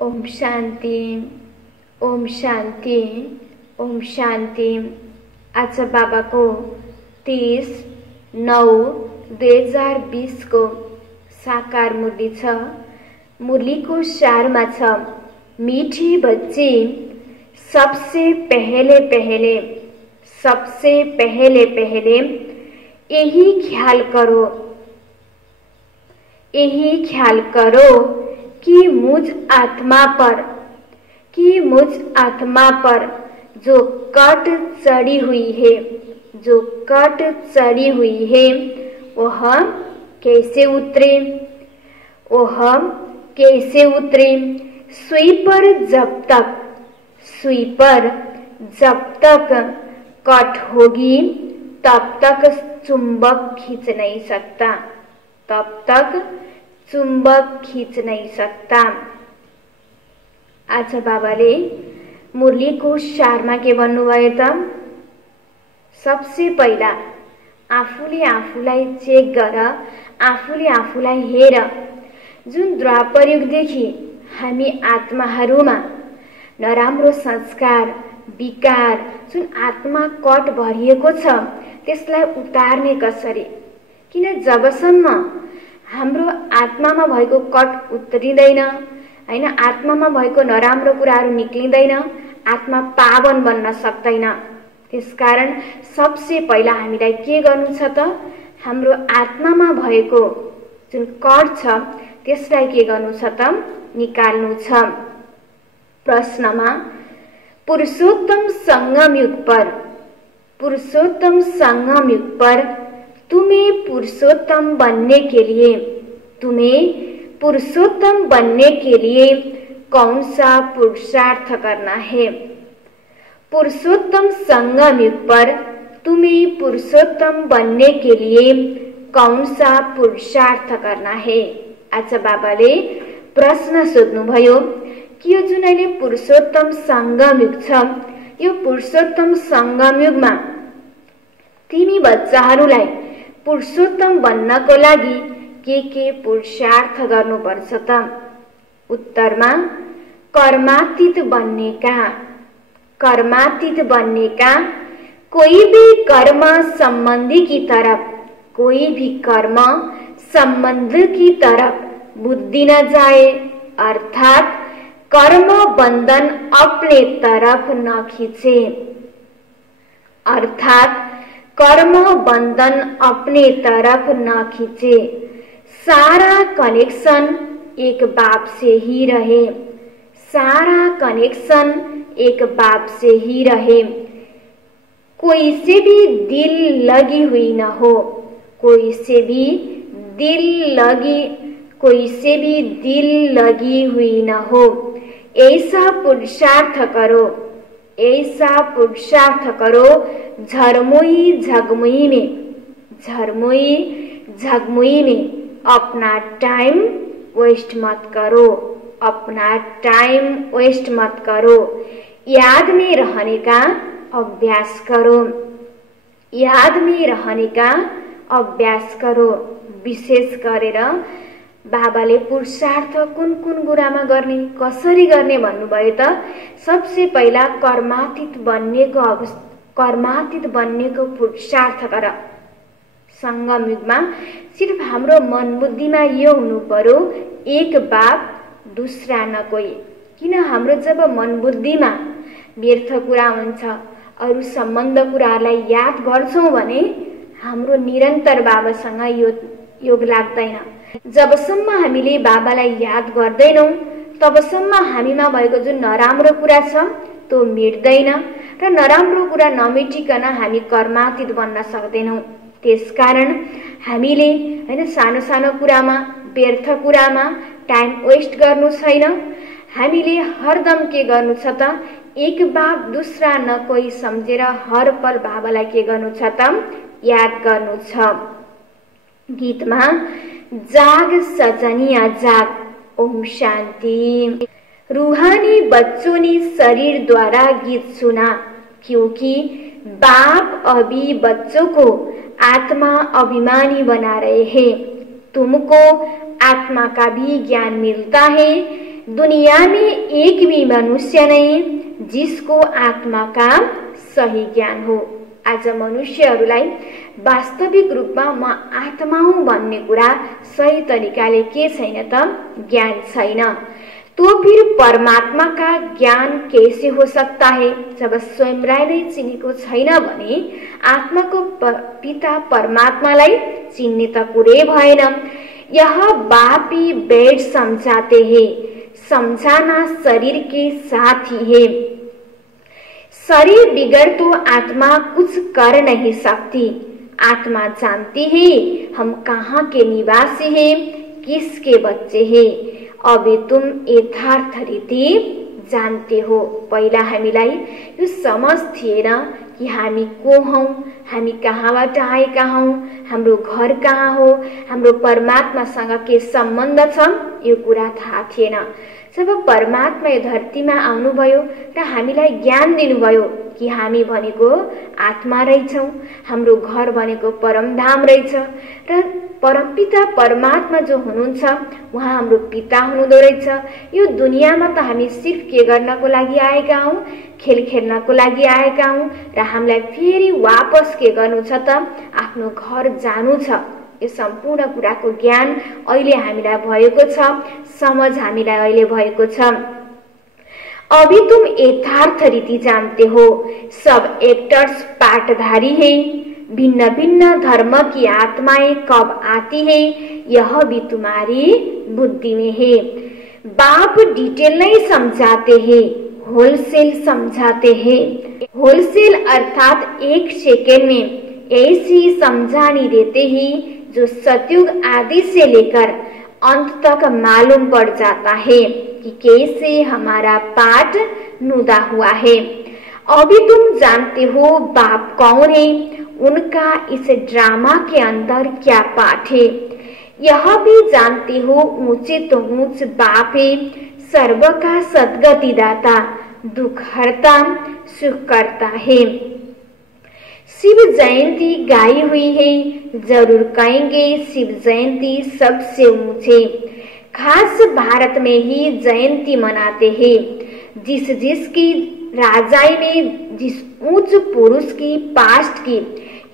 ओम शांति, ओम शांति, ओम शांति। आज बाबाको 30/9/2020 को साकार मुरली छ। मुरलीको सारमा छ, मीठी बच्ची सबसे पहले पहले यही ख्याल करो कि मुझ आत्मा पर जो कट चढ़ी हुई है वह कैसे उतरे। सुई पर जब तक कट होगी तब तक चुंबक खींच नहीं सकता। आज बाबाले मुरलीको सारमा के भन्नुभयो त, सबसे पहिला आफूले आफूलाई चेक गर, आफूले आफूलाई हेर। जुन द्वापर युगदेखि हामी आत्माहरूमा नराम्रो संस्कार विकार जुन आत्मा कट भरिएको छ त्यसलाई उतार्ने कसरी? किन जबसम्म हाम्रो आत्मामा भएको कट उत्रिँदैन हैन, आत्मामा भएको नराम्रो कुराहरू निक्लिँदैन, आत्मा पावन बन्न सक्दैन। त्यसकारण सबसे पहिला हामीलाई के गर्नु छ त, हाम्रो आत्मामा भएको जुन कट छ त्यसलाई के गर्नु छ त, निकाल्नु छ। प्रश्नमा पुरुषोत्तम संगम युग पर तुम्हें पुरुषोत्तम बनने के लिए कौन सा पुरुषार्थ करना है? पुरुषोत्तम संगम युग पर तुम्हें पुरुषोत्तम बनने के लिए कौन सा पुरुषार्थ करना है? आज बाबाले प्रश्न सोध्नुभयो कि यो जुन अहिले पुरुषोत्तम संगम युग छ, यो पुरुषोत्तम संगम युगमा तिमी बच्चाहरूलाई पुरुषोत्तम बन्नको लागि के पुरुषार्थ गर्नुपर्छ त? उत्तरमा कर्मातीत बनने का कोई भी कर्म संबंध की तरफ बुद्धि न जाए, अर्थात कर्म बंधन अपने तरफ न खींचे। सारा कनेक्शन एक बाप से ही रहे। कोई से भी दिल लगी हुई न हो, कोई से भी दिल लगी हुई न हो। ऐसा पुरुषार्थ करो झरमोई झगमुई में अपना टाइम वेस्ट मत करो। याद में रहने का अभ्यास करो। विशेष गरेर बाबाले पुरुषार्थ कुन कुरामा गर्ने, कसरी गर्ने भन्नुभयो त? सबसे पहिला कर्मातीत बन्नेको पुरुषार्थ गर। संगम युगमा सिर्फ हाम्रो मन बुद्धिमा यो हुनु पर्यो, एक बाप दूसरा न कोही। किन हाम्रो जब मन बुद्धिमा व्यर्थ कुरा हुन्छ, अरू सम्बन्ध कुराहरूलाई याद गर्छौं भने हाम्रो निरन्तर बाबासँग योग लाग्दैन। जबसम्म हामीले बाबालाई याद गर्दैनौं तबसम्म हामीमा भएको जुन नराम्रो कुरा छ त्यो मेट्दैन, र नराम्रो कुरा नमेटिकन हामी कर्मातीत बन्न सक्दैनौं। त्यसकारण हामीले हैन सानो कुरामा व्यर्थ कुरामा टाइम वेस्ट गर्नु छैन। हामीले हरदम के गर्नु छ त, एक बाप दूसरा न कोही सम्झेर हर पल बाबालाई के गर्नु छ त, याद गर्नु छ। गीतमा जाग सजनिया जाग, ओम शांति। रूहानी बच्चों ने शरीर द्वारा गीत सुना, क्योंकि बाप अभी बच्चों को आत्मा अभिमानी बना रहे हैं। तुमको आत्मा का भी ज्ञान मिलता है, दुनिया में एक भी मनुष्य नहीं जिसको आत्मा का सही ज्ञान हो। आज मनुष्यहरूलाई वास्तविक रूपमा म आत्मा हुँ भन्ने कुरा सही तरिकाले के छैन त ज्ञान छैन। तो फिर परमात्मा का ज्ञान कैसे हो सकता है? जब स्वयंलाई नै चिनेको छैन भने आत्माको पिता परमात्मालाई चिन्ने त कुरै भएन। यह बाप ही बेड समझाते हैं, समझाना शरीर के साथ ही है। शरीर बिगड़ तो आत्मा कुछ कर नहीं सकती। आत्मा जानती है हम कहाँ के निवासी हैं, किसके बच्चे हैं। अभी तुम यथार्थ रीति जानते हो। पहिला हामीलाई यो समझ थिएन कि हामी को हौं, हामी कहाँबाट आएका हौं, हाम्रो घर कहाँ हो, हाम्रो परमात्मासँग के सम्बन्ध छ, यो कुरा थाहा थिएन। जब परमात्मा यो धरतीमा आउनुभयो र हामीलाई ज्ञान दिनुभयो कि हामी भनेको आत्मा रहेछौं, हाम्रो घर भनेको परमधाम रहेछ र परमपिता परमात्मा जो हुनुहुन्छ उहाँ हाम्रो पिता हुनुहुँदो रहेछ। यो दुनियाँमा त हामी सिर्फ के गर्नको लागि आएका हौं, खेल खेल्नको लागि आएका हौं र हामीलाई फेरि वापस के गर्नु छ त आफ्नो घर जानु छ। यो सम्पूर्ण कुराको ज्ञान अहिले हामीलाई भएको छ, समझ हामीलाई अहिले भएको छ। अभी तुम यथार्थ रीति जानते हो। सब एक्टर्स पाटधारी है। भिन्न भिन्न धर्म की आत्माएं कब आती है यह भी तुम्हारी बुद्धि में है। बाप डिटेल नहीं समझाते हैं, होलसेल समझाते हैं। होलसेल अर्थात एक सेकेंड में ऐसी समझानी देते ही जो सतयुग आदि से लेकर अंत तक मालूम पड़ जाता है कि कैसे हमारा पाठ नुदा हुआ है। अभी तुम जानते हो बाप कौन है, उनका इस ड्रामा के अंदर क्या पाठ है। यह भी जानते हो ऊंचे तो ऊंच बाप है, सर्व का सदगति दाता, दुख हरता, सुख करता है। शिव जयंती गाई हुई है, जरूर कहेंगे शिव जयंती सबसे ऊंचे। खास भारत में ही जयंती मनाते हैं। जिसकी राजाई में जिस उच्च पुरुष की पास्ट की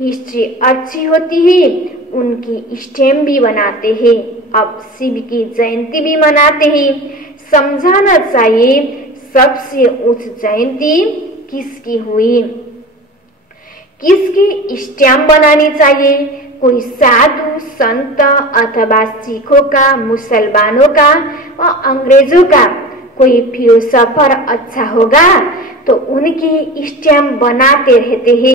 हिस्ट्री अच्छी होती है उनकी स्टेम भी बनाते हैं। अब शिव की जयंती भी मनाते हैं। समझाना चाहिए सबसे उच्च जयंती किसकी हुई, किसकी स्टैम्प बनानी चाहिए। कोई साधु संत अथवा सिखों का, मुसलमानों का और अंग्रेजों का कोई फिलोसोफर अच्छा होगा तो उनके स्टैम्प बनाते रहते हैं,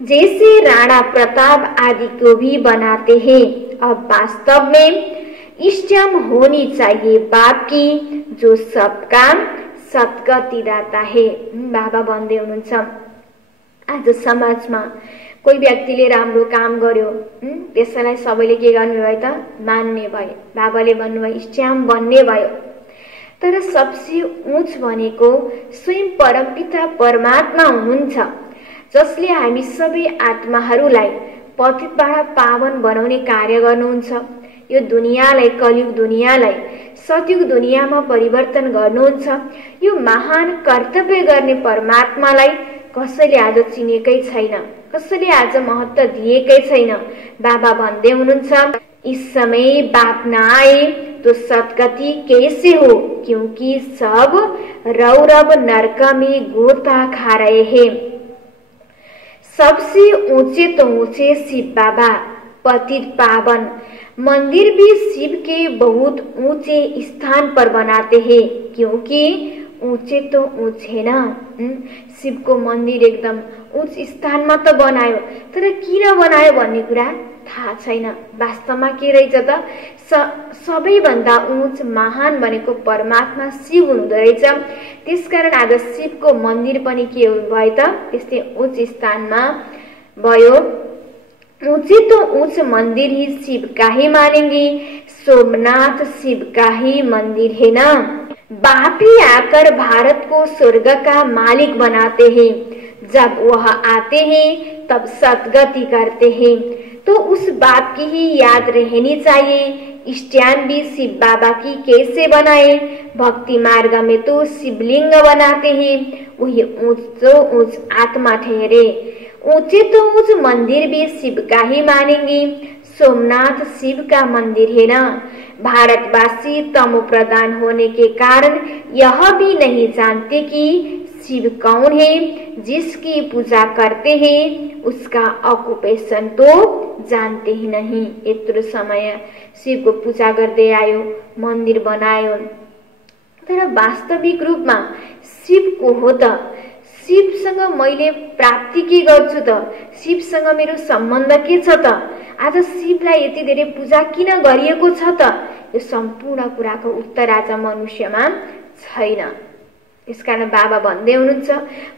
जैसे राणा प्रताप आदि को भी बनाते हैं। अब वास्तव में स्टैम्प होनी चाहिए बाप की जो सबका सद्गति दाता है। बाबा भन्दै हुनुहुन्छ आज समाजमा कोही व्यक्तिले राम्रो काम गर्यो, त्यसैलाई सबैले के गर्ने भयो त मान्ने भयो। बाबाले भन्नुभयो स्टैम्प बन्ने भयो। तर सबसे उच्च भनेको स्वयं परमपिता परमात्मा हुनुहुन्छ, जसले हामी सबै आत्माहरूलाई पतितबाट पावन बनाउने कार्य गर्नुहुन्छ। यो दुनियाँलाई, कलियुग दुनियाँलाई सतयुग दुनियाँमा परिवर्तन गर्नुहुन्छ। यो महान कर्तव्य गर्ने परमात्मालाई कसैले आज चिनेकै छैन, कसैले आज महत्त्व दिएकै छैन। बाबा भन्दै हुनुहुन्छ इस समय बाप न आए तो सदगति कैसे हो, क्योंकि सब रौरव नरक में गोता खा रहे हैं। सबसे ऊंचे तो ऊंचे शिव बाबा, पतित पावन। मंदिर भी शिव के बहुत ऊंचे स्थान पर बनाते हैं, क्योंकि ऊंचे तो ऊंचे ना। शिव को मंदिर एकदम उच्च स्थानमा त बनायो, तर किन बनायो भन्ने कुरा थाहा छैन। वास्तवमा के रहेछ त सबैभन्दा उच्च महान भनेको परमात्मा शिव हुँदो रहेछ। त्यसकारण आज शिवको मन्दिर पनि के भयो त त्यस्तै उच्च स्थानमा भयो। ऊंचे तो ऊंच मंदिर ही शिव का ही मानेंगे। सोमनाथ शिव का ही मंदिर है ना। बाप ही आकर भारत को स्वर्ग का मालिक बनाते हैं। जब वह आते हैं तब सद्गति करते हैं। तो उस बाप की ही याद रहनी चाहिए। स्टैम्प भी शिव बाबा की कैसे बनाए? भक्ति मार्ग में तो शिवलिंग बनाते हैं, वही ऊंच तो ऊंच आत्मा ठहरे। ऊंचे तो ऊंच मंदिर भी शिव का ही मानेंगे। सोमनाथ शिव का मंदिर है ना। भारतवासी तमो प्रधान होने के कारण यह भी नहीं जानते कि शिव कौन है। जिसकी पूजा करते हैं उसका ऑक्युपेशन तो जानते ही नहीं। यत्रो समय शिव को पूजा गर्दै आयो, मन्दिर बनायो, तर वास्तविक रूपमा शिव को हो त? शिवसँग मैले प्राप्ति के गर्छु त? शिवसँग मेरो सम्बन्ध के छ त? आज शिवलाई यति धेरै पूजा किन गरिएको छ त? यो सम्पूर्ण कुराको उत्तर आज मनुष्यमा छैन। त्यसकारण बाबा भन्दै हुनुहुन्छ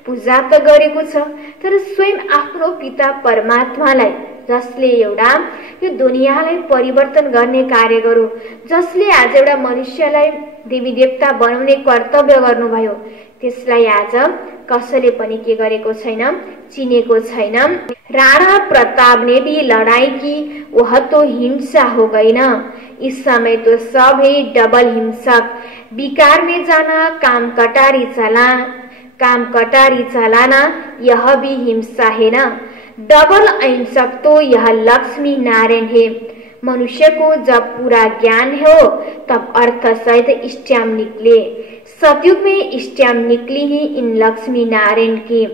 पूजा त गरेको छ, तर स्वयं आफ्नो पिता परमात्मालाई, जसले एउटा यो दुनियाँलाई परिवर्तन गर्ने कार्य गर्यो, जसले आज एउटा मनुष्यलाई देवी देवता बनाउने कर्तव्य गर्नुभयो, त्यसलाई आज कसैले पनि के गरेको छैन, चिनेको छैन। राणा प्रताप ने भी लड़ाई की, वह तो हिंसा हो गई ना। इस समय तो सब है डबल हिंसक। बिकार में जाना, काम कटारी चलाना, यह भी हिंसा है ना। डबल अहिंसक तो यह लक्ष्मी नारायण है। मनुष्य को जब पूरा ज्ञान हो तब अर्थ सहित स्टैम्प निकले। सतयुग में स्टैम्प निकली ही इन लक्ष्मी नारायण की।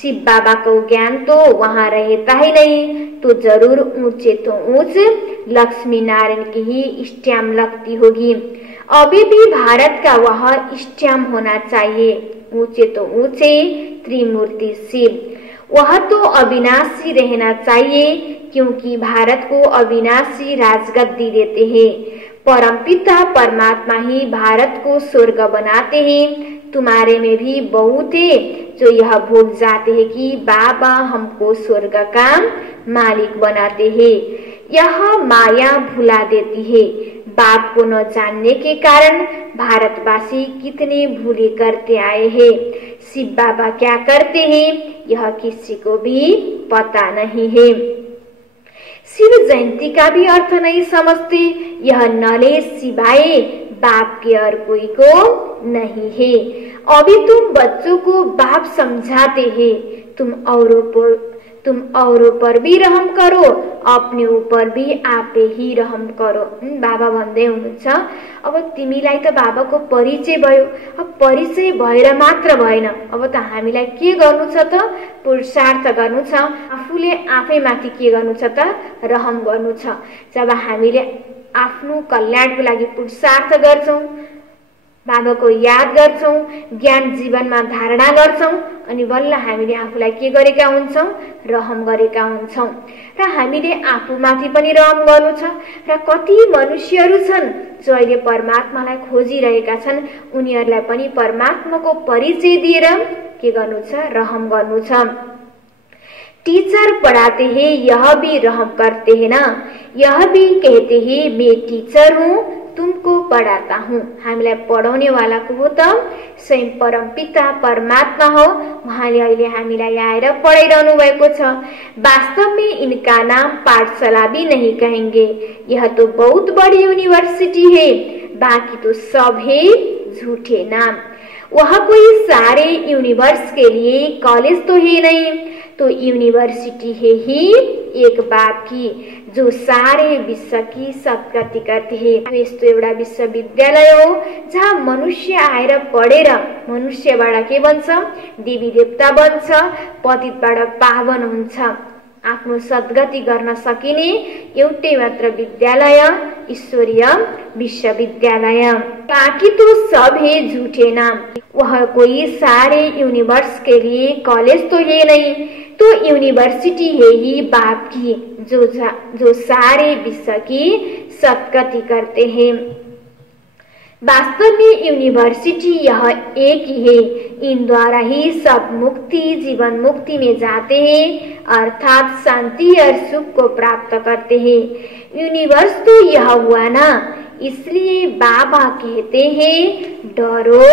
शिव बाबा को ज्ञान तो वहाँ रहता ही नहीं, तो जरूर ऊंचे तो ऊंच लक्ष्मी नारायण की ही स्टैम्प लगती होगी। अभी भी भारत का वह स्टैम्प होना चाहिए, ऊंचे तो ऊंचे त्रिमूर्ति शिव। वह तो अविनाशी रहना चाहिए, क्योंकि भारत को अविनाशी राजगद्दी देते हैं। परमपिता परमात्मा ही भारत को स्वर्ग बनाते हैं। तुम्हारे में भी बहुत है जो यह भूल जाते हैं कि बाबा हमको स्वर्ग का मालिक बनाते हैं। यह माया भुला देती है। बाप को न जानने के कारण भारतवासी कितने भूले करते आए हैं। शिव बाबा क्या करते हैं यह किसी को भी पता नहीं है। शिव जयंती का भी अर्थ नहीं समझते। यह नले सिवाय बाप के और कोई को नहीं है। अभी तुम बच्चों को बाप समझाते हैं। तुम औरों पर भी रहम करो, अपने ऊपर भी आपे ही रहम करो। बाबा भन्दै हुनुहुन्छ अब तिमीलाई त बाबाको परिचय भयो, अब परिचय भएर मात्र भएन, अब त हामीलाई के गर्नु छ त? पुरुषार्थ गर्नु छ। आफूले आफैमाथि के गर्नु छ त? रहम गर्नु छ। जब हामीले आफ्नो कल्याणको लागि पुरुषार्थ गर्छौं, बाबाको याद गर्छौं, ज्ञान जीवनमा धारणा गर्छौं, अनि बल्ल हामीले आफूलाई के गरेका हुन्छौं? रहम गरेका हुन्छौं। र हामीले आफूमाथि पनि रहम गर्नु छ। र कति मनुष्यहरू छन् जो अहिले परमात्मालाई खोजिरहेका छन्, उनीहरूलाई पनि परमात्माको परिचय दिएर के गर्नु छ? रहम गर्नु छ। टीचर पढ़ाते हैं, यह भी रहम करते हैं ना। यह भी कहते हैं मैं टीचर हूँ, तुमको पढ़ाता हूँ। हामीलाई पढाउने वालाको हो त स्वयं परमपिता परमात्मा हो। उहाँले अहिले हामीलाई आएर पढाइरहनु भएको छ। वास्तव में इनका नाम पाठशाला भी नहीं कहेंगे, यह तो बहुत बड़ी यूनिवर्सिटी है। बाकी तो सब है झूठे नाम। वह कोई सारे यूनिवर्स के लिए कॉलेज तो है नहीं, तो यूनिवर्सिटी है ही एक बाप की, जो सारे विश्व की सत्कृति करते हैं। यस्तो एउटा विश्वविद्यालय हो जहाँ मनुष्य आएर पढेर मनुष्यबाट के बन्छ? देवी देवता बन्छ, पतितबाट पावन हुन्छ। आफ्नो सद्गति गर्न सकिने एउटै मात्र विद्यालय ईश्वरीय विश्वविद्यालय। बाकी तो सब है झूठे नाम। वह कोई सारे यूनिवर्स के लिए कॉलेज तो है नहीं, तो यूनिवर्सिटी है ही बाप की, जो सारे विश्व की सत्कृति करते हैं। वास्तव में यूनिवर्सिटी यह एक ही है। इन द्वारा ही सब मुक्ति जीवन मुक्ति में जाते हैं, अर्थात शांति और सुख को प्राप्त करते हैं। यूनिवर्स तो यह हुआ ना, इसलिए बाबा कहते हैं डरो।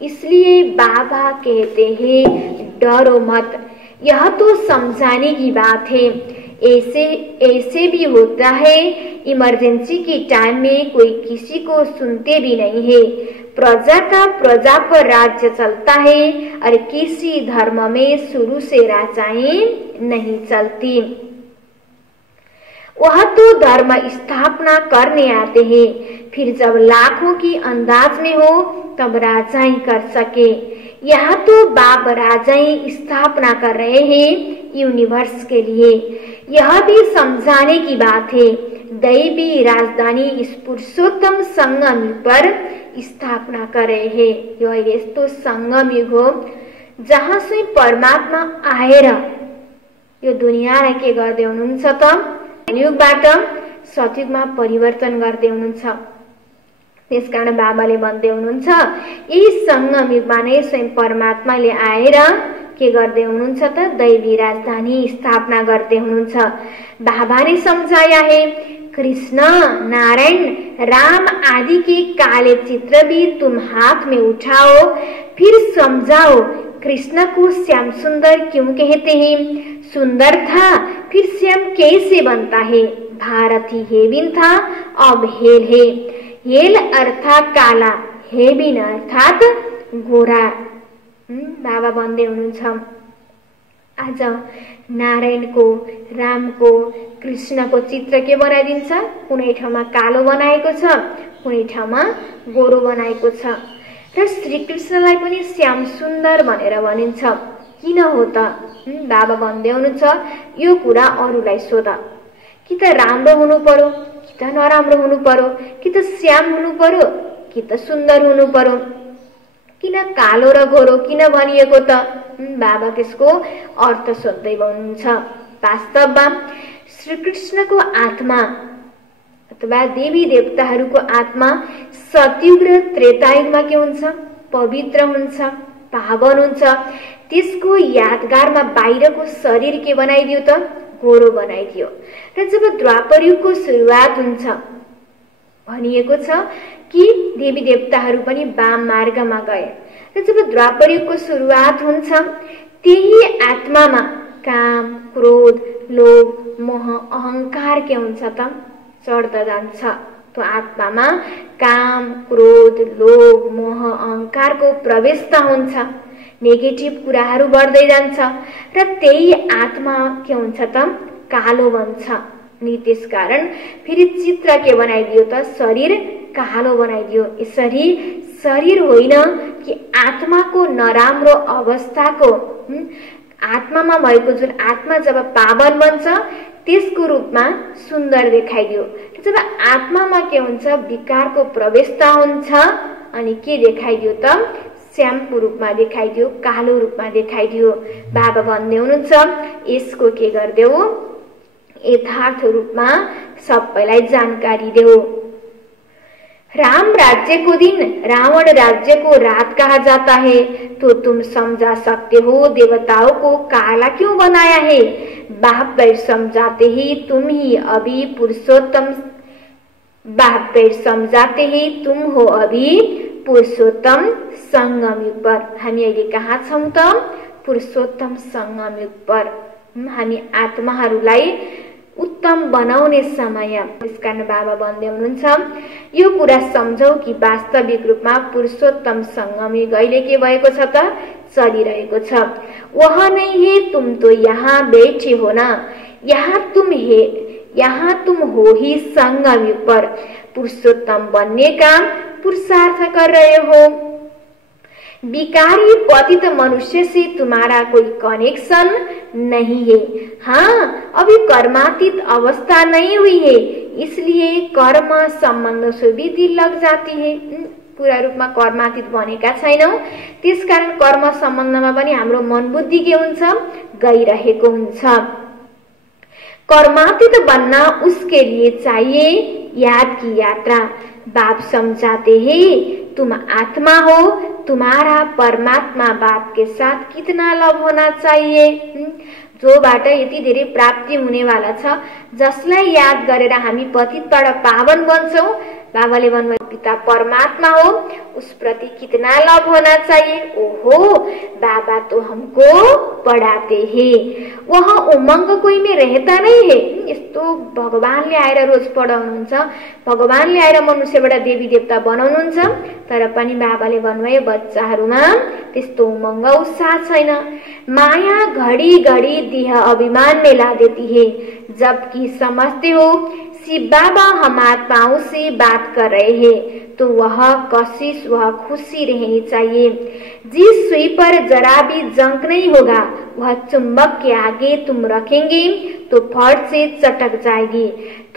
इसलिए बाबा कहते हैं डरो मत। यह तो समझाने की बात है। ऐसे ऐसे भी होता है, इमरजेंसी के टाइम में कोई किसी को सुनते भी नहीं है। प्रजा का प्रजा पर राज्य चलता है और किसी धर्म में शुरू से राजाएं नहीं चलती। वह तो धर्म स्थापना करने आते हैं, फिर जब लाखों की अंदाज में हो तब राजाएं कर सके। यहाँ तो बाप राजाएं स्थापना कर रहे हैं यूनिवर्स के लिए। यह भी समझाने की बात है, दैवी राजधानी इस पुरुषोत्तम संगम युग पर स्थापना कर रहे हैं। यो यस्तो संगम युग हो जहाँ स्वयं परमात्मा आएर यो दुनियाँलाई के गर्दै हुनुहुन्छ त युगबाट सतयुगमा परिवर्तन गर्दै हुनुहुन्छ। त्यसकारण बाबाले भन्दै हुनुहुन्छ यही संगम युगमा नै स्वयं परमात्माले आएर के गर्दै हुनुहुन्छ त दैवी राजधानी स्थापना गर्दै हुनुहुन्छ। बाबा ने समझाया है, कृष्ण, नारायण, राम आदि के काले चित्र भी तुम हाथ में उठाओ, फिर समझाओ कृष्ण को श्याम सुंदर क्यों कहते हैं। सुंदर था फिर श्याम कैसे बनता है। भारत ही हेबिन था, अब हेल है। हेल अर्थात काला, हेबिन अर्थात गोरा। बाबा भन्दै हुनुहुन्छ आज नारायणको, रामको, कृष्णको चित्र के बनाइदिन्छ, कुनै ठाउँमा कालो बनाएको छ, कुनै ठाउँमा गोरो बनाएको छ। र श्रीकृष्णलाई पनि श्याम सुन्दर भनेर भनिन्छ। किन हो त? बाबा भन्दै हुनुहुन्छ यो कुरा अरूलाई सोध। कि त राम्रो हुनु पर्यो, कि त नराम्रो हुनु पर्यो, कि त श्याम हुनु पर्यो, कि त सुन्दर हुनु पर्यो, किन कालो र गोरो किन भनिएको त? बाबा त्यसको अर्थ सोध्दै हुनुहुन्छ। वास्तवमा श्रीकृष्णको आत्मा अथवा देवी देवताहरूको आत्मा सतयुग र त्रेतायुगमा के हुन्छ? पवित्र हुन्छ, पावन हुन्छ। त्यसको यादगारमा बाहिरको शरीर के बनाइदियो त? गोरो बनाइदियो। र जब द्वापर युगको सुरुवात हुन्छ भनिएको छ कि देवी देवताहरू पनि वाम मार्गमा गए। र जब द्वापर युगको सुरुवात हुन्छ त्यही आत्मामा काम, क्रोध, लोभ, मोह, अहंकार के हुन्छ त? चढ्दै जान्छ। त्यो आत्मामा काम, क्रोध, लोभ, मोह, अहंकारको प्रवेशता हुन्छ। नेगेटिभ कुराहरू बढ्दै जान्छ र त्यही आत्मा के हुन्छ त? कालो बन्छ। अनि त्यसकारण फेरि चित्र के बनाइदियो त? शरीर कालो बनाइदियो। यसरी शरीर होइन कि आत्माको नराम्रो अवस्थाको, आत्मामा भएको जुन आत्मा जब पावन बन्छ त्यसको रूपमा सुन्दर देखाइदियो। जब आत्मामा के हुन्छ? विकारको प्रवेशता हुन्छ अनि के देखाइदियो त? श्यामको रूपमा देखाइदियो, कालो रूपमा देखाइदियो। बाबा भन्दै हुनुहुन्छ यसको के गरिदेऊ? यथार्थ रूपमा सबैलाई जानकारी देऊ। राम राज्य को दिन रावण राज्य को रात कहा जाता है, तो तुम समझा सकते हो देवताओं को काला क्यों बनाया है। बाप पैर समझाते ही तुम ही अभी पुरुषोत्तम, बाप पैर समझाते ही तुम हो अभी पुरुषोत्तम संगम युग पर। हामी अहिले कहाँ छौं त? पुरुषोत्तम संगम युग पर। हामी आत्माहरूलाई उत्तम बनाउने समय। त्यसकारण बाबा भन्दै हुनुहुन्छ यो कुरा सम्झौ कि वास्तविक रूपमा पुरुषोत्तम संगम युग अहिले के भएको छ त? चलिरहेको छ। वह नहीं है, तुम तो यहाँ बैठे हो ना, यहाँ तुम हो ही संगम युग पर पुरुषोत्तम बनने का पुरुषार्थ कर रहे हो। विकारी पतित मनुष्य से तुम्हारा कोई कनेक्शन नहीं है। हाँ, अभी कर्मातीत अवस्था नहीं हुई है, इसलिए कर्म संबंध से भी दिल लग जाती है। पूरा रूपमा कर्मातीत बनेका छैनौं, त्यसकारण कर्म सम्बन्धमा पनि हाम्रो मन बुद्धि के हुन्छ? गइरहेको हुन्छ। कर्मातीत बनना उसके लिए चाहिए याद की यात्रा। बाप समझाते हैं तुम आत्मा हो, तुम्हारा परमात्मा बाप के साथ कितना लव होना चाहिए। जोबाट यति धेरै प्राप्ति हुनेवाला छ, जसलाई याद गरेर हामी पतितबाट पावन बन्छौं, बाबाले भन्नुभयो पिता परमात्मा हो, उस प्रति कितना लव होना चाहिए। ओहो, बाबा तो हमको पढ़ाते हैं, वहाँ उमंग कोही में रहता नहीं है। यस्तो भगवानले आएर रोज पढाउनुहुन्छ, भगवानले आएर मनुष्यबाट देवी देवता बनाउनुहुन्छ, तर पनि बाबाले भन्नुभयो बच्चाहरूमा त्यस्तो उमंग उत्साह छैन। माया घड़ी घड़ी देह अभिमान में ला देती है, जबकि समझते हो शिव बाबा हम आत्माओं से बात कर रहे हैं, तो वह कशिश, वह खुशी रहनी चाहिए। जिस सुई पर जरा भी जंग नहीं होगा, वह चुंबक के आगे तुम रखेंगे तो फट से चटक जाएगी।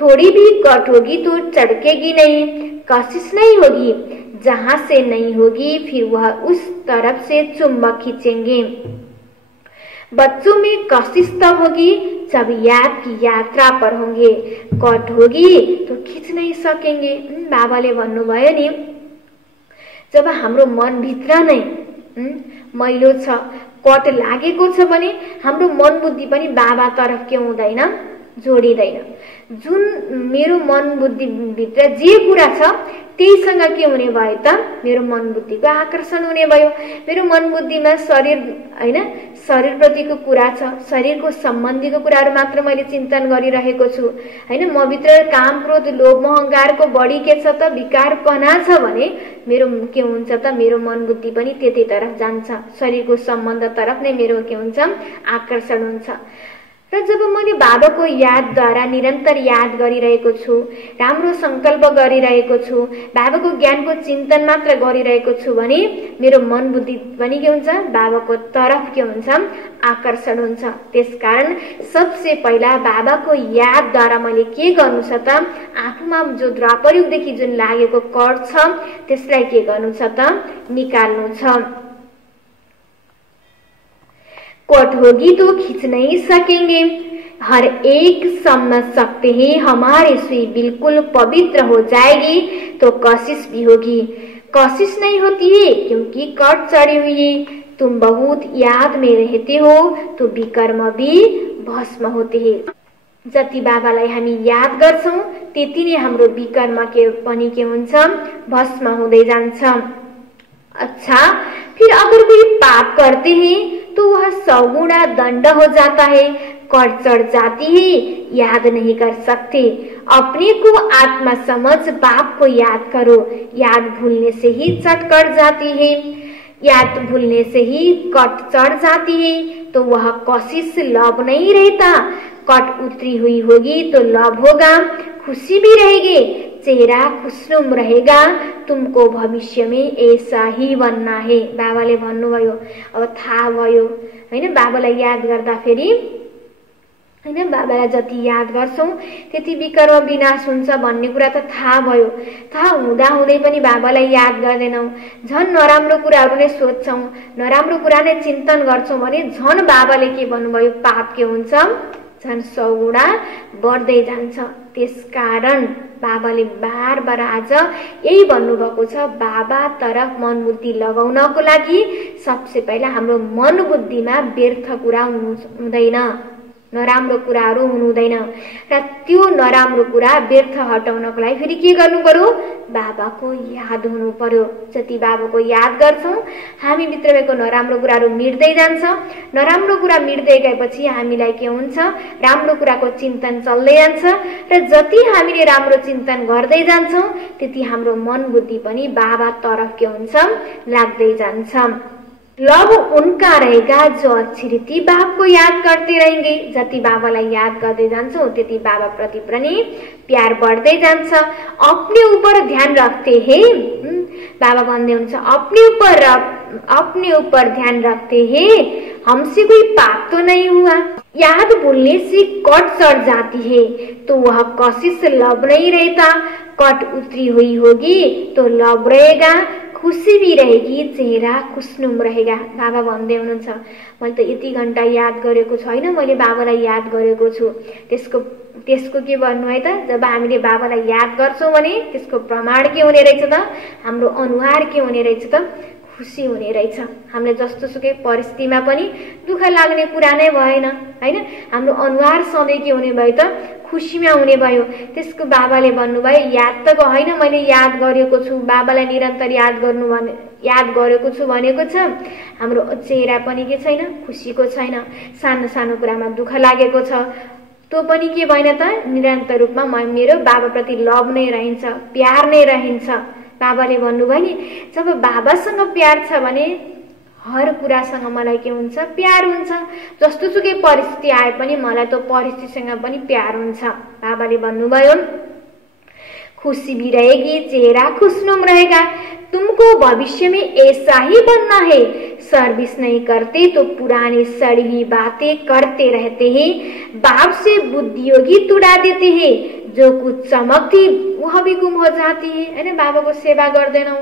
थोड़ी भी कट होगी तो चटकेगी नहीं, कशिश नहीं होगी। जहां से नहीं होगी फिर वह उस तरफ से चुंबक खींचेंगे। बच्चों में कशिश तब होगी जब याद की यात्रा पर होंगे, कट होगी तो खींच नहीं सकेंगे। बाबाले भन्नुभयो नि, जब हाम्रो मन भित्र नै मैलो छ, कट लागेको छ भने हाम्रो मन बुद्धि पनि बाबा तरफ के हुँदैन, जोडिँदैन। जुन मेरो मन बुद्धि भित्र जे कुरा छ त्यहीसँग के हुने भयो त, मेरो मन बुद्धिको आकर्षण हुने भयो। मेरो मन बुद्धिमा शरीर हैन, शरीर प्रतिको कुरा छ, शरीरको सम्बन्धीको कुराहरू मात्र मैले चिन्तन गरिरहेको छु हैन। म भित्र काम, क्रोध, लोभ, मोह, अहंकारको बढी के छ त, विकारपना छ भने मेरो के हुन्छ त, मेरो मन बुद्धि पनि त्यतै तरफ जान्छ, शरीरको सम्बन्ध तरफ नै मेरो के हुन्छ, आकर्षण हुन्छ। र जब मैले बाबाको यादद्वारा निरन्तर याद गरिरहेको छु, राम्रो संकल्प गरिरहेको छु, बाबाको ज्ञानको चिन्तन मात्र गरिरहेको छु भने मेरो मन बुद्धि पनि के हुन्छ, बाबाको तरफ के हुन्छ, आकर्षण हुन्छ। त्यसकारण सबसे पहिला बाबाको यादद्वारा मैले के गर्नु छ त, आफूमा जो द्वापर युगदेखि जुन लागेको कर छ त्यसलाई के गर्नु छ त, निकाल्नु छ। कट होगी तो खींच नहीं सकेंगे, हर एक समझ सकते हैं हमारी सुई बिल्कुल पवित्र हो जाएगी तो कशिश भी होगी। कशिश नहीं होती है क्योंकि कट चढ़ी हुई है। तुम बहुत याद में रहते हो तो विकर्म भी भस्म होते हैं। जति बाबालाई हामी याद गर्छौं त्यति नै हाम्रो विकर्म के पनि के हुन्छ, भस्म हुँदै जान्छ। अच्छा, फिर अगर कोई पाप करते हैं तो वह 100 गुना दंड हो जाता है, कर चढ़ जाती है, याद नहीं कर सकते। अपने को आत्मा समझ बाप को याद करो, याद भूलने से ही चट कर जाती है, याद भूलने से ही कट चढ़ जाती है, तो वह कशिश लव नहीं रहता। कट उतरी हुई होगी तो लव होगा, खुशी भी रहेगी, चेहरा खुशनुम रहेगा। तुमको भविष्य में ऐसा ही बनना है। बाबाले भन्नुभयो, अब थाहा भयो हैन, बाबालाई याद गर्दा फेरि हैन, बाबालाई जति याद गर्छौं त्यति विकर्म विनाश हुन्छ भन्ने कुरा त थाहा भयो। थाहा हुँदा हुँदै पनि बाबालाई याद गर्दैनौं, झन् नराम्रो कुराहरू नै सोच्छौं, नराम्रो कुरा नै चिन्तन गर्छौं भने झन् बाबाले के भन्नुभयो, पाप के हुन्छ, झन् 100 गुणा बढ्दै जान्छ। त्यसकारण बाबाले बार बार आज यही भन्नुभएको छ, बाबा तरफ मन बुद्धि लगाउनको लागि सबसे पहिला हाम्रो मन बुद्धिमा व्यर्थ कुरा हुँदैन, नराम्रो कुराहरू हुनुहुँदैन। र त्यो नराम्रो कुरा व्यर्थ हटाउनको लागि फेरि के गर्नु पर्यो, बाबाको याद हुनु पर्यो। जति बाबाको याद गर्छौं हामी भित्र भएको नराम्रो कुराहरू मिट्दै जान्छ। नराम्रो कुरा मिट्दै गएपछि हामीलाई के हुन्छ, राम्रो कुराको चिन्तन चल्दै जान्छ। र जति हामीले राम्रो चिन्तन गर्दै जान्छौं त्यति हाम्रो मन बुद्धि पनि बाबा तरफ के हुन्छ, लाग्दै जान्छ। लव उनका रहेगा जो अच्छी रीति बाप को याद करते रहेंगे। जति बाबालाई याद गर्दै जान्छौं त्यति बाबा प्रति पनि प्यार बढ्दै जान्छ। अपने ऊपर ध्यान रखते हैं, बाबा भन्दै हुनुहुन्छ, अपने ऊपर ध्यान रखते हैं, हमसे कोई पाप तो नहीं हुआ। याद भूलने से कट चढ़ जाती है तो वह कशिश लव नहीं रहता। कट उतरी हुई होगी तो लव रहेगा, खुशी भी रहेगी, चेहरा खुशनुम रहेगा। बाबा भन्दै हुनुहुन्छ, मैले त यति घण्टा याद गरेको छैन, मैले बाबालाई याद गरेको छु। त्यसको के भन्नु है त, जब हामीले बाबालाई याद गर्छौं भने त्यसको प्रमाण के हुने रहेछ त, हाम्रो अनुहार के हुने रहेछ त, खुसी हुने रहेछ। हामीले जस्तो सुकै परिस्थितिमा पनि दुःख लाग्ने कुरा नै भएन हैन। हाम्रो अनुहार सधैँ के हुने भयो त, खुसीमा हुने भयो। त्यसको बाबाले भन्नुभयो याद त होइन, मैले याद गरेको छु, बाबालाई निरन्तर याद गरेको छु भनेको छ। हाम्रो चेहरा पनि के छैन, खुसीको छैन। सानो सानो कुरामा दुःख लागेको छ, त्यो पनि के भएन त, निरन्तर रूपमा मेरो बाबाप्रति लभ नै रहन्छ, प्यार नै रहन्छ। बाबाले भन्नुभयो नि, जब बाबासँग प्यार छ भने हर कुरासँग मलाई के हुन्छ, प्यार हुन्छ। जस्तो सुकै परिस्थिति आए पनि मलाई त्यो परिस्थितिसँग पनि प्यार हुन्छ। बाबाले भन्नुभयो खुशी भी रहेगी, चेहरा खुशनुम रहेगा, तुमको भविष्य में ऐसा ही बनना है। सर्विस नहीं करते तो पुरानी सड़ी हुई बातें करते रहते हैं, बाप से बुद्धियों की तुड़ा देते हैं, जो कुछ चमक थी वह भी गुम हो जाती है। हैन, बाबाको सेवा गर्दैनौ,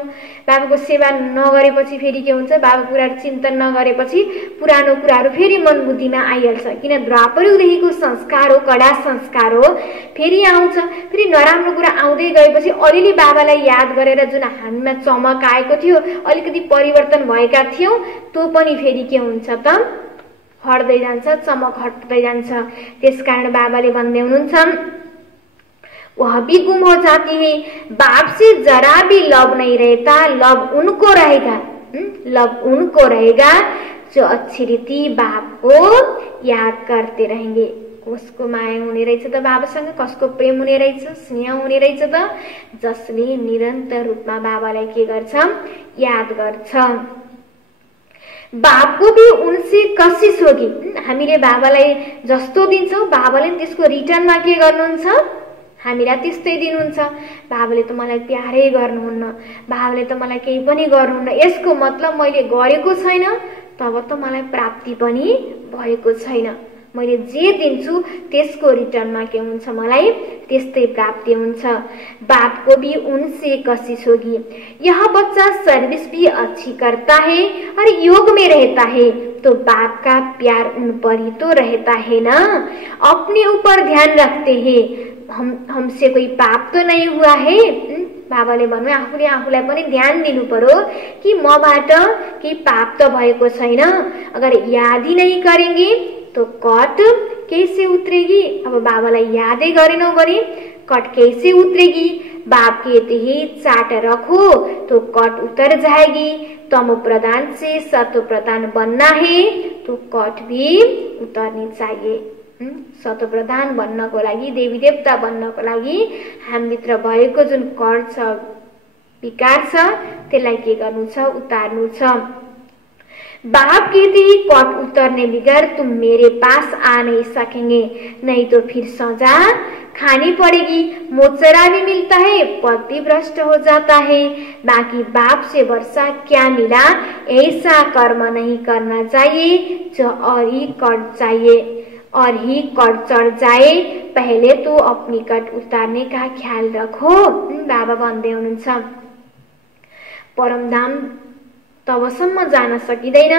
बाबाको सेवा नगरेपछि फेरि के हुन्छ, बाबा कुराहरु चिन्तन नगरेपछि पुरानो कुराहरु फेरि मन बुद्धिमा आइहाल्छ। किन द्वापरयुगदेखिको संस्कार हो, कडा संस्कार हो, फेरि आउँछ। फेरि नराम्रो कुरा आउँदै गएपछि अलिअलि बाबालाई याद गरेर जुन हामीमा चमक आएको थियो, अलिकति परिवर्तन भएका थियौं, त्यो पनि फेरि के हुन्छ त, हट्दै जान्छ, चमक हट्दै जान्छ। त्यसकारण बाबाले भन्दै हुनुहुन्छ वह भी गुम हो जाती है, बाप से जरा भी लव नहीं रहता, लव उनको रहेगा, लव उनको रहेगा जो अच्छी रीति बाप को याद करते रहेंगे। कसको माया हुने रहेछ त बाबासँग, कसको प्रेम हुने रहेछ, स्नेह हुने रहेछ त, जसले निरन्तर रूपमा बाबालाई के गर्छ, याद गर्छ। बाप को भी उनसे कशिश होगी, हामीले बाबालाई जस्तो दिन्छौं बाबाले त्यसको रिटर्नमा के गर्नुहुन्छ, हामीलाई त्यस्तै दिनुहुन्छ। बाबाले त मलाई प्यारै गर्नुहुन्न, बाबाले त मलाई केही पनि गर्नुहुन्न, यसको मतलब मैले गरेको छैन, तब त मलाई प्राप्ति पनि भएको छैन। मैले जे दिन्छु त्यसको रिटर्नमा के हुन्छ, मलाई त्यस्तै प्राप्ति हुन्छ। बाप को भी उनसे कशिश होगी, यह बच्चा सर्विस भी अच्छी करता है और योग में रहता है, तो बाप का प्यार उन पर ही तो रहता है ना, अपने ऊपर ध्यान रखते हैं, हमसे कोही पाप तो नहीं हुआ है। बाबाले भन्नु आफूले आफूलाई पनि ध्यान दिनु पर्यो कि मबाट केही पाप त भएको छैन। अगर याद ही नहीं करेंगे तो कट कैसे उतरेगी। अब बाबालाई यादै गरेनौ भने कट कैसे उतरेगी। बाप कहते ही चाट रखो तो कट उतर जाएगी, तमो प्रधान से सत्व प्रधान बनना है तो कट भी उतरनी चाहिए। सत्व प्रधान बन्नको लागि, देवी देवता बन्नको लागि हामीभित्र भएको जुन कट छ, विकार छ, त्यसलाई के गर्नु छ, उतार्नु छ। बाप कहते ही कट उतरने बगैर तुम मेरे पास आ नहीं सकेंगे, नहीं तो फिर सजा खानी पड़ेगी। मोचरा भी मिलता है, पद भी भ्रष्ट हो जाता है, बाकी बाप से वर्षा क्या मिला, ऐसा कर्म नहीं करना चाहिए जो और ही कट चाहिए और ही कट चढ़ जाए, पहले तो अपनी कट उतारने का ख्याल रखो। बाबा भन्दै हुनुहुन्छ परमधाम तबसम्म जान सकिँदैन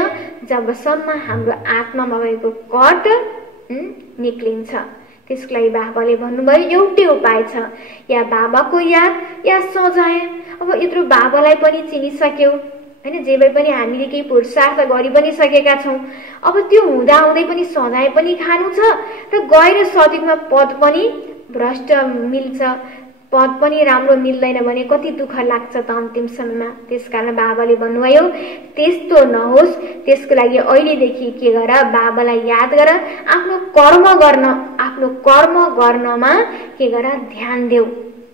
जबसम्म हाम्रो आत्मामा भएको कट निक्लिन्छ। त्यसको लागि बाबाले भन्नुभयो एउटै उपाय छ, या बाबाको याद या सजाय। अब यत्रो बाबालाई पनि चिनिसक्यौ हैन, जे भए पनि हामीले केही पुरुषार्थ गरि पनि सकेका छौं। अब त्यो हुँदा हुँदै पनि सजाय पनि खानु छ र गएर सदिकमा पद पनि भ्रष्ट मिल्छ, पद पनि राम्रो मिल्दैन भने कति दुःख लाग्छ त अन्तिम समयमा। त्यसकारण बाबाले भन्नुभयो त्यस्तो नहोस्, त्यसको लागि अहिलेदेखि के गर, बाबालाई याद गर, आफ्नो कर्म गर्नमा के गर, ध्यान देऊ।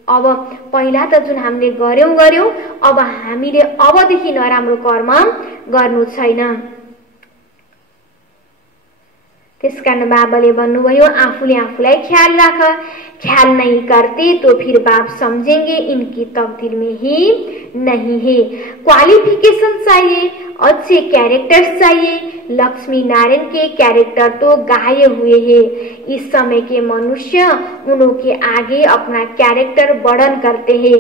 अब पहिला त जुन हामीले गर्यौं, अब हामीले अबदेखि नराम्रो कर्म गर्नु छैन। त्यसकारण बाबाले भन्नुभयो आफूले आफूलाई ख्याल राख, ख्याल नहीं करते तो फिर बाप समझेंगे इनकी तकदीर में ही नहीं है। क्वालिफिकेशन चाहिए, अच्छे कैरेक्टर्स चाहिए। लक्ष्मी नारायण के कैरेक्टर तो गाये हुए हैं, इस समय के मनुष्य उनके आगे अपना कैरेक्टर वर्णन करते हैं।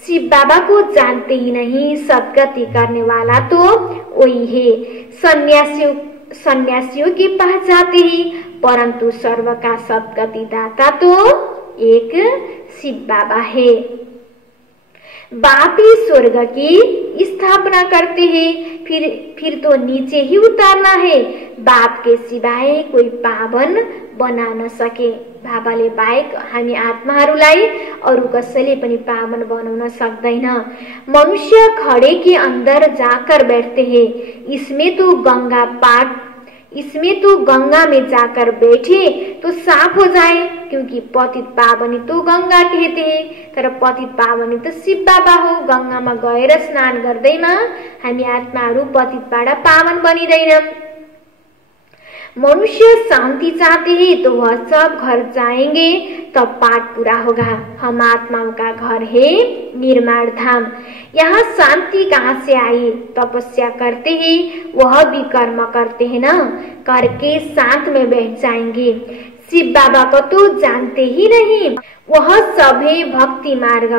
शिव बाबा को जानते ही नहीं, सदगति करने वाला तो वही है। सन्यासियों के पास जाते ही, परंतु सर्व का सदगति दाता तो एक शिव बाबा है। बाप ही स्वर्ग की स्थापना करते हैं, फिर तो नीचे ही उतारना है। बाप के सिवाय कोई पावन बना न सके। बाबाले बाहेक हामी आत्माहरूलाई अरू कसैले पनि पावन बनाउन सक्दैन। मनुष्य खड़े के अंदर जाकर बैठते हैं, इसमें तो गंगा में जाकर बैठे तो साफ हो जाए, क्योंकि पतित पावनी तो गंगा कहते हैं। तर पतित पावनी तो शिव बाबा हो। गंगामा गएर स्नान गर्दैमा हामी आत्माहरू पतितबाट पावन बनिँदैन। मनुष्य शांति चाहते हैं तो वह सब घर जाएंगे, तब पाठ पूरा होगा। हम आत्माओं का घर है निर्माण धाम। यहाँ शांति कहाँ से आई? तपस्या करते हैं, वह भी कर्म करते हैं ना, करके शांत में बैठ जाएंगे। शिव बाबा को तो जानते ही नहीं, वह सब है भक्ति मार्ग।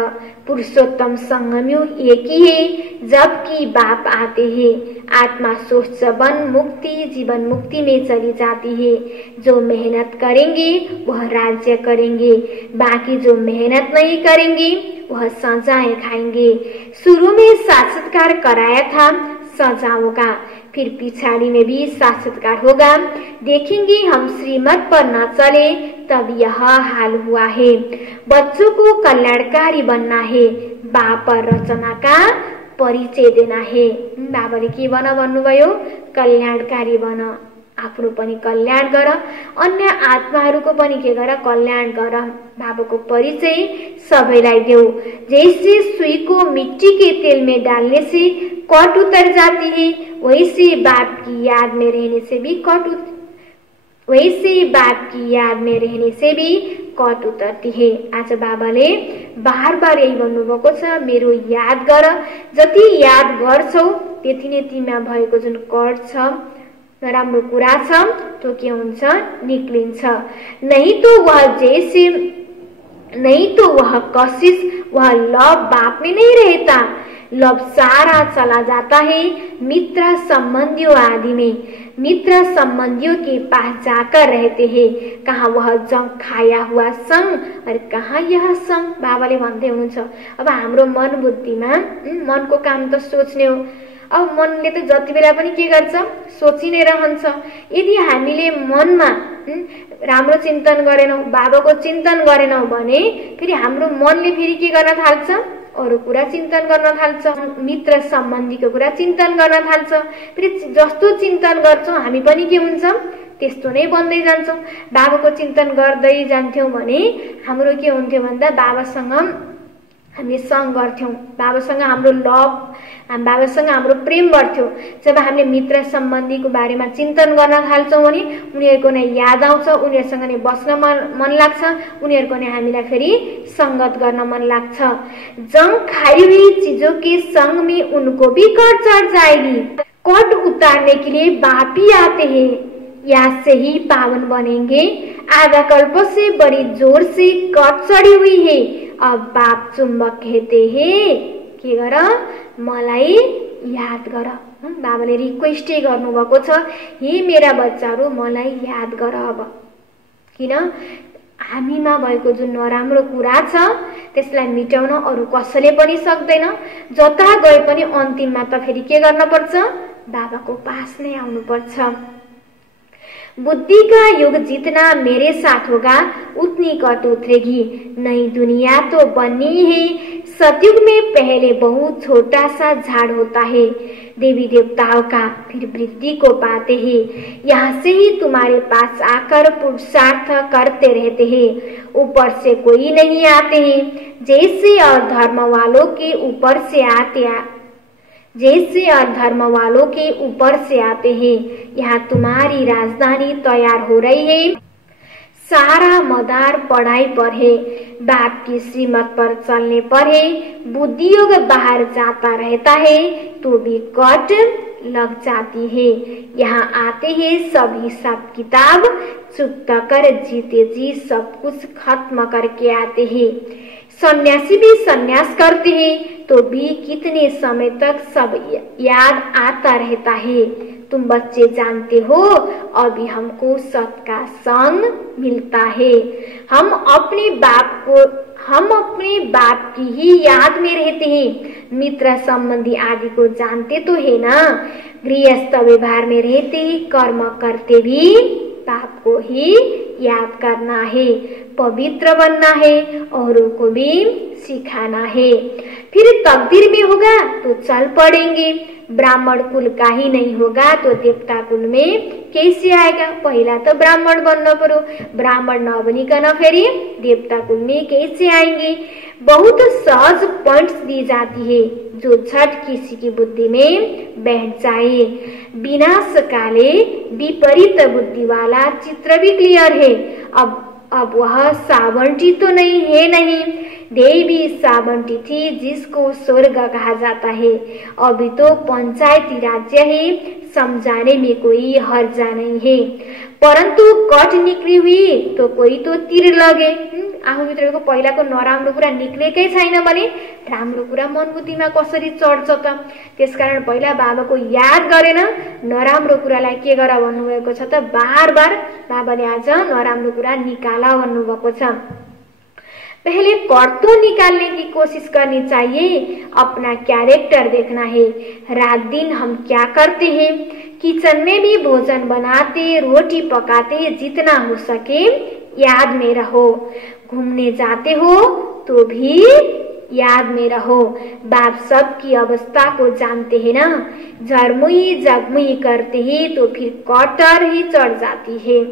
पुरुषोत्तम संगम एक ही है, जबकि बाप आते हैं। आत्मा सोच बन मुक्ति जीवन मुक्ति में चली जाती है। जो मेहनत करेंगे वह राज्य करेंगे, बाकी जो मेहनत नहीं करेंगे वह सजाएं खाएंगे। शुरू में साक्षात्कार कराया था सजाओं का, फिर पिछाड़ी में भी साक्षात्कार होगा। देखेंगे हम श्रीमत पर न चले तब यह हाल हुआ है। बच्चों को कल्याणकारी बनना है, बाप रचना का परिचय देना है। बाबाले के भन्नुभयो? कल्याणकारी बन, आफ्नो पनि कल्याण गर, अन्य आत्माहरूको पनि के गर? कल्याण गर। बाबाको परिचय सबैलाई देऊ। जैसे सुई को मिट्टी के तेल में डालने से कट उतर जाती है, वैसे बाप की याद में रहने से भी कट उतरती है। आज बाबाले बार बार यही भन्नुभएको छ, मेरो याद गर। जति याद गर्छौ त्यति नै तिमीमा भएको जुन कट छ, नराम्रो कुरा छ, त्यो के हुन्छ? निक्लिन्छ। नहीं तो वह कशिश, वह लव बाप में नहीं रहता। लव सारा चला जाता है मित्र संबंधियों आदि में। मित्र संबंधियों के पास जाकर रहते हैं। कहाँ वह जंग खाया हुआ संग और कहाँ यह संग। बाबाले भन्दै हुनुहुन्छ, अब हाम्रो मन बुद्धिमा मनको काम त सोच्ने हो। अब मनले त जति बेला पनि के गर्छ? सोचि नै रहन्छ। यदि हामीले मनमा राम्रो चिन्तन गरेनौं, बाबाको चिन्तन गरेनौं भने फेरि हाम्रो मनले फेरि के गर्न थाल्छ? अरू कुरा चिन्तन गर्न थाल्छ, मित्र सम्बन्धीको कुरा चिन्तन गर्न थाल्छ। फेरि जस्तो चिन्तन गर्छौं हामी पनि के हुन्छ? त्यस्तो नै बन्दै जान्छौं। बाबाको चिन्तन गर्दै जान्थ्यौं भने हाम्रो के हुन्थ्यो भन्दा बाबासँग हामी संग गर्थ्यौं, बाबासँग हाम्रो लभ, बाबासँग हाम्रो प्रेम बढ्थ्यो। जब हामीले मित्र सम्बन्धीको बारेमा चिन्तन गर्न थाल्छौं भने उनीहरूको नै याद आउँछ, उनीहरूसँग नै बस्न मन लाग्छ, उनीहरूको नै हामीलाई फेरि संगत गर्न मन लाग्छ। जंग खाई हुई चीजों के संग में उनको भी कट चढ़ जाएगी। कट उतारने के लिए बाप ही आते हैं, याद से ही पावन बनेंगे। आधा कल्प से बड़ी जोर से कट चढ़ी हुई है। अब बाप चुम्बक कहते हैं के गर? मलाई याद गर। बाबाले रिक्वेस्टै गर्नुभएको छ, हे मेरा बच्चाहरू मलाई याद गर। अब किन? हामीमा भएको जुन नराम्रो कुरा छ त्यसलाई मेटाउन अरू कसैले पनि सक्दैन। जता गए पनि अन्तिममा त फेरि के गर्न पर्छ? बाबाको पास नै आउनु पर्छ। बुद्धि का युग जितना मेरे साथ होगा उतनी कट उतरेगी। नई दुनिया तो बनी है। सतयुग में पहले बहुत छोटा सा झाड़ होता है, देवी देवताओं का, फिर वृद्धि को पाते हैं। यहाँ से ही तुम्हारे पास आकर पुरुषार्थ करते रहते हैं। ऊपर से कोई नहीं आते हैं, जैसे और धर्म वालों के ऊपर से आते हैं। यहाँ तुम्हारी राजधानी तैयार हो रही है। सारा मदार पढ़ाई पर है, बाप की श्रीमत पर चलने पर है। बुद्धि योग बाहर जाता रहता है तो भी कट लग जाती है। यहाँ आते हैं सब हिसाब किताब चुकता कर जीते जी सब कुछ खत्म करके आते हैं। सन्यासी भी सन्यास करते हैं तो भी कितने समय तक सब याद आता रहता है। तुम बच्चे जानते हो अभी हमको सबका संग मिलता है। हम अपने बाप की ही याद में रहते हैं। मित्र संबंधी आदि को जानते तो है ना। गृहस्थ व्यवहार में रहते ही कर्म करते भी बाप को ही याद करना है, पवित्र बनना है, औरों को भी सिखाना है। फिर तकदीर में होगा तो चल पड़ेंगे। ब्राह्मण कुल का ही नहीं होगा तो देवता कुल में कैसे आएगा? पहला तो ब्राह्मण बनना पड़ो। ब्राह्मण न बनिकन फेरि देवता कुल में कैसे आएंगे? बहुत सहज पॉइंट्स दी जाती है जो झट किसी की बुद्धि में बैठ जाए। विनाश काले विपरीत बुद्धि वाला चित्र भी क्लियर है। अब वह सावंटी तो नहीं, देवी सावंटी थी जिसको स्वर्ग कहा जाता है। अभी तो पंचायती राज्य है, समझाने में कोई हर्ज नहीं है। परंतु कट निक्ली हुई तो कोही तो तीर लगे। आफूभित्रको पहिलाको नराम्रो कुरा निक्लेकै छैन भने राम्रो कुरा मन बुद्धिमा कसरी चढ्छ त? त्यसकारण पहिला बाबाको याद गरेन नराम्रो कुरालाई के गर भन्नुभएको छ त? बार बार बाबाले आज नराम्रो कुरा निकाल भन्नुभएको छ। पहले कर्तो निकालने की कोशिश करनी चाहिए। अपना कैरेक्टर देखना है। रात दिन हम क्या करते हैं? किचन में भी भोजन बनाते, रोटी पकाते, जितना हो सके याद में रहो। घूमने जाते हो तो भी याद में रहो। बाप सबकी अवस्था को जानते हैं ना। झरमुई जगमुई करते ही तो फिर कटर ही चढ़ जाती है।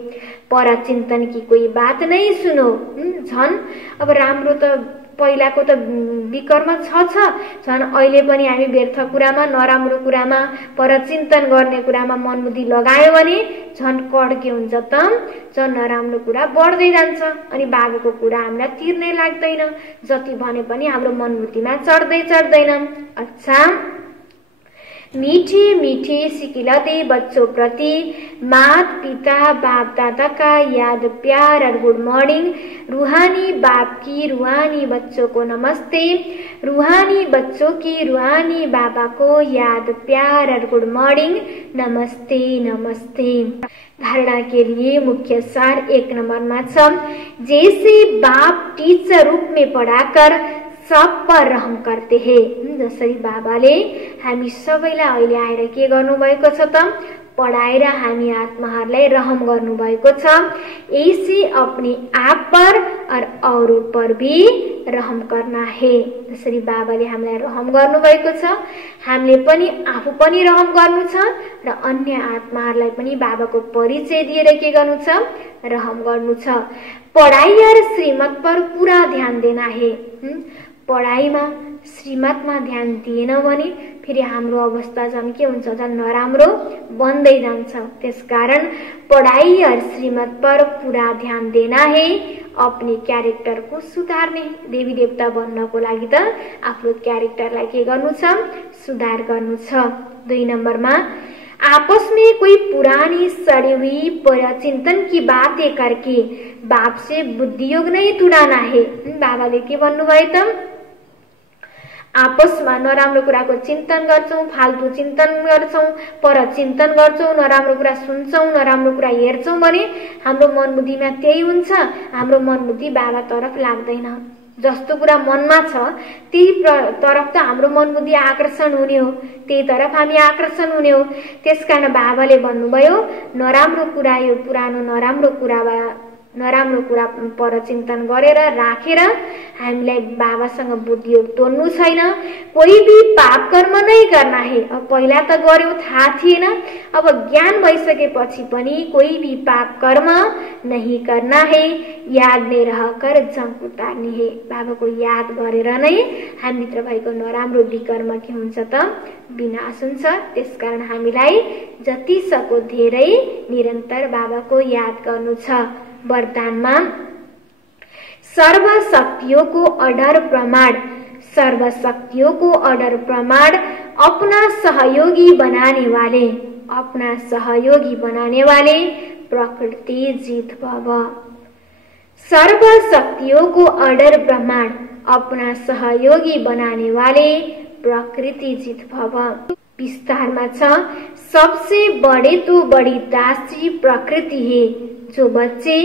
पर चिंतन की कोई बात नहीं सुनो। झन अब राम्रो त पहिलाको त विकर्म छ झन अहिले पनि हामी व्यर्थ कुरामा, नराम्रो कुरामा, परचिन्तन गर्ने कुरामा मन बुद्धि लगायो भने झन कड्के हुन्छ त? झन नराम्रो कुरा बढ्दै जान्छ अनि बाबाको कुरा हामीलाई तिर्नै लाग्दैन। जति भने पनि हाम्रो मन बुद्धिमा चढ्दैन। अच्छा, मीठे मीठे सिकिलते बच्चों प्रति माता पिता बाप दादा का याद प्यार और गुड मॉर्निंग। रूहानी बाप की रूहानी बच्चों को नमस्ते। रूहानी बच्चों की रूहानी बाबा को याद प्यार और गुड मॉर्निंग। नमस्ते नमस्ते। धारणा के लिए मुख्य सार 1 नंबरमा छ। जैसे बाप टीचर रूप में पढ़ाकर सब पर रहम करते हैं। जसरी बाबाले हामी सबैलाई अहिले आएर के गर्नुभएको छ त? पढाएर हामी आत्माहरूलाई रहम गर्नुभएको छ। ऐसे अपने आप पर और औरों पर भी रहम करना है। जसरी बाबाले हामीलाई रहम गर्नुभएको छ, हामीले पनि आफू पनि रहम गर्नु छ र अन्य आत्माहरूलाई पनि बाबाको परिचय दिएर के गर्नु छ? रहम गर्नु छ। पढाइ और श्रीमत पर पूरा ध्यान देना है। पढाइमा श्रीमतमा ध्यान दिएन भने फेरि हाम्रो अवस्था झन् के हुन्छ? झन् नराम्रो बन्दै जान्छ। त्यसकारण पढाई और श्रीमत पर पूरा ध्यान देना है। अपने क्यारेक्टर को सुधार्ने। देवी देवता बन्नको लागि त आफ्नो क्यारेक्टरलाई के गर्नु छ? सुधार गर्नु छ। 2 नंबरमा आपस में कोई पुरानी सड़ी हुई परचिंतन की बातें करके बाप से बुद्धि योग नहीं तुडाना है। बाबाले के भन्नुभयो त? आपसमा नराम्रो कुराको चिन्तन गर्छौं, फाल्तु चिन्तन गर्छौं, परचिन्तन गर्छौं, नराम्रो कुरा सुन्छौं, नराम्रो कुरा हेर्छौं भने हाम्रो मन बुद्धिमा त्यही हुन्छ। हाम्रो मन बुद्धि बाबा तरफ लाग्दैन। जस्तो कुरा मनमा छ त्यही तरफ त हाम्रो मन बुद्धि आकर्षण हुने हो, त्यही तरफ हामी आकर्षण हुने हो। त्यसकारण बाबाले भन्नुभयो नराम्रो कुरा, यो पुरानो नराम्रो कुरा परचिन्तन गरेर राखेर हामीलाई बाबासँग बुद्धि योग तोड्नु छैन। कोही भी पाप कर्म नहीं करना है। अब पहिला त गर्यो थाहा थिएन, अब ज्ञान भइसकेपछि पनि कोही भी पाप कर्म नहीं करना है। याद में रहकर जंक उतार्ने है। बाबाको याद गरेर नै हामीभित्र भएको नराम्रो विकर्म के हुन्छ त? विनाश हुन्छ। त्यसकारण हामीलाई जति सको धेरै निरन्तर बाबाको याद गर्नु छ। वरदानमा सर्वशक्तियों को अडर प्रमाण, सर्वशक्तियों को अडर प्रमाण अपना सहयोगी बनाने वाले प्रकृति जीत भव। सर्वशक्तियों को अडर प्रमाण अपना सहयोगी बनाने वाले प्रकृति जीत भव। विस्तारमा छ, सबसे बड़े तो बड़ी दासी प्रकृति है। जो बच्चे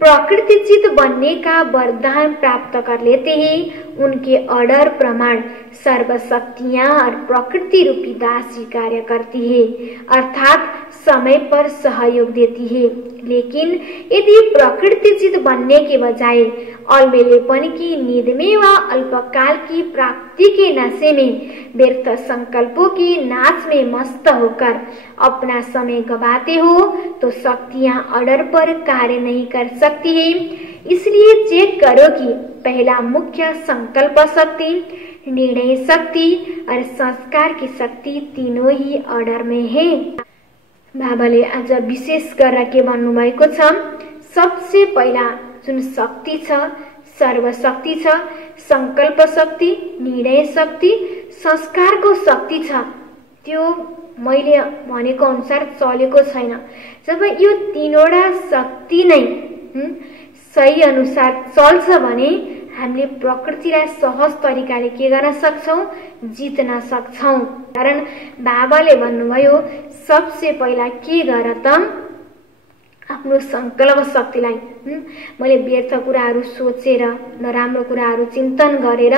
प्रकृतिचित बनने का वरदान प्राप्त कर लेते हैं, उनके अडर प्रमाण सर्वशक्तियां और प्रकृति रूपी दासी कार्य करती है, अर्थात समय पर सहयोग देती है। लेकिन यदि प्रकृतिचित बनने के बजाय अलबेलेपन की नींद में व अल्पकाल की प्राप्ति के नशे में व्यर्थ संकल्पों के नाच में मस्त होकर अपना समय गवाते हो तो शक्तियां अडर पर कार्य नहीं कर सकती है। इसलिए चेक करो कि पहला मुख्य संकल्प शक्ति, निर्णय शक्ति और संस्कार की शक्ति तीनों ही अडर में है। बाबाले आज विशेष गरेर के भन्नुभएको छ, सबसे पहिला जुन शक्ति छ, सर्वशक्ति छ, संकल्प शक्ति, निर्णय शक्ति, संस्कारको शक्ति छ, त्यो मैले भनेको अनुसार चलेको छैन। जब यो तीनवटा शक्ति नै सही अनुसार चल्छ भने हामीले प्रकृतिलाई सहज तरिकाले के गर्न सक्छौं, जित्न सक्छौं। कारण बाबाले भन्नुभयो सबसे पहिला के गर त आफ्नो संकल्प शक्तिलाई मैले व्यर्थ कुराहरू सोचेर नराम्रो कुराहरू चिन्तन गरेर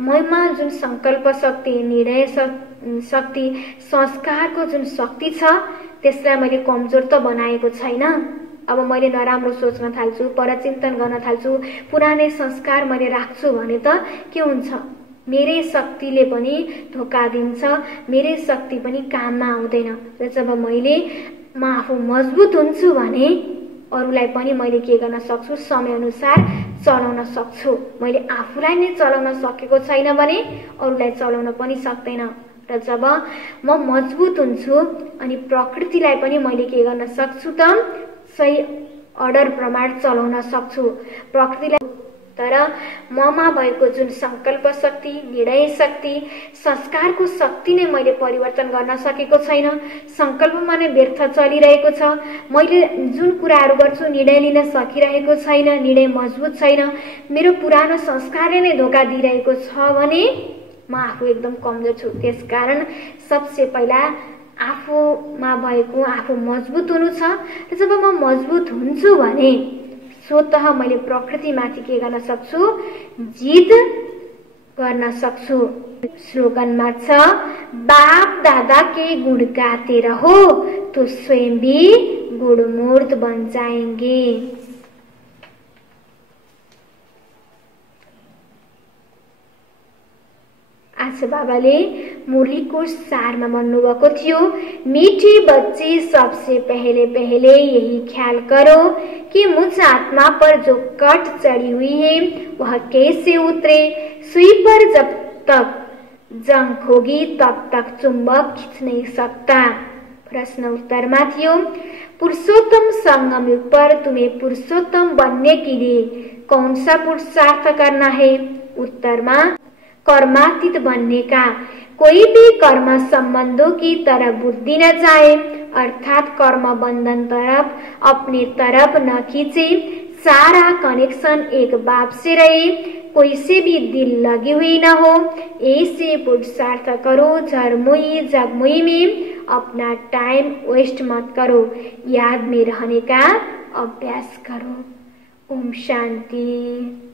ममा जुन संकल्प शक्ति, निर्णय शक्ति, संस्कारको जुन शक्ति छ त्यसलाई मैले कमजोर त बनाएको छैन। अब मैले नराम्रो सोच्न थाल्छु, परचिन्तन गर्न थाल्छु, पुरानै संस्कार मैले राख्छु भने त के हुन्छ, मेरै शक्तिले पनि धोका दिन्छ, मेरै शक्ति पनि काममा आउँदैन। र जब म आफू मजबुत हुन्छु भने अरूलाई पनि मैले के गर्न सक्छु, समय अनुसार चलाउन सक्छु। मैले आफूलाई नै चलाउन सकेको छैन भने अरूलाई चलाउन पनि सक्दैन। र जब म मजबुत हुन्छु अनि प्रकृतिलाई पनि मैले के गर्न सक्छु त सही अर्डर प्रमाण चलाउन सक्छु। प्रकृतिलाई तर ममा भएको जुन संकल्प शक्ति, निर्णय शक्ति, संस्कारको शक्ति नै मैले परिवर्तन गर्न सकेको छैन। संकल्पमा नै व्यर्थ चलिरहेको छ। मैले जुन कुराहरू गर्छु निर्णय लिन सकिरहेको छैन, निर्णय मजबुत छैन, मेरो पुरानो संस्कारले नै धोका दिइरहेको छ भने म आफू एकदम कमजोर छु। त्यसकारण सबसे पहिला आफूमा भएको आफू मजबुत हुनु छ। र जब म मजबुत हुन्छु भने स्वतः मैले प्रकृतिमाथि के गर्न सक्छु, जित गर्न सक्छु। स्लोगनमा छ, बाप दादा के गुण गाते रहो तो स्वयं भी गुणमूर्त बन जाएंगे। आज बाबाले मुरलीको सारमा भन्नुभएको थियो, मीठे बच्चे सबसे पहले यही ख्याल करो कि मुझ आत्मा पर जो कट चढ़ी हुई है वह कैसे उतरे। सुई पर जब तक जंग होगी तब तक चुंबक खींच नहीं सकता। प्रश्न उत्तरमा थियो, पुरुषोत्तम संगम युग पर तुम्हें पुरुषोत्तम बनने के लिए कौन सा पुरुषार्थ करना है? उत्तरमा कर्मातीत बनने का। कोई भी कर्म संबंधों की तरफ बुद्धि न जाए, अर्थात कर्म बंधन तरफ अपने तरफ न खींचे। सारा कनेक्शन एक बाप से रहे, कोई से भी दिल लगी हुई न हो। ऐसे पुरुषार्थ करो, झरमुई जगमुई में अपना टाइम वेस्ट मत करो, याद में रहने का अभ्यास करो। ओम शांति।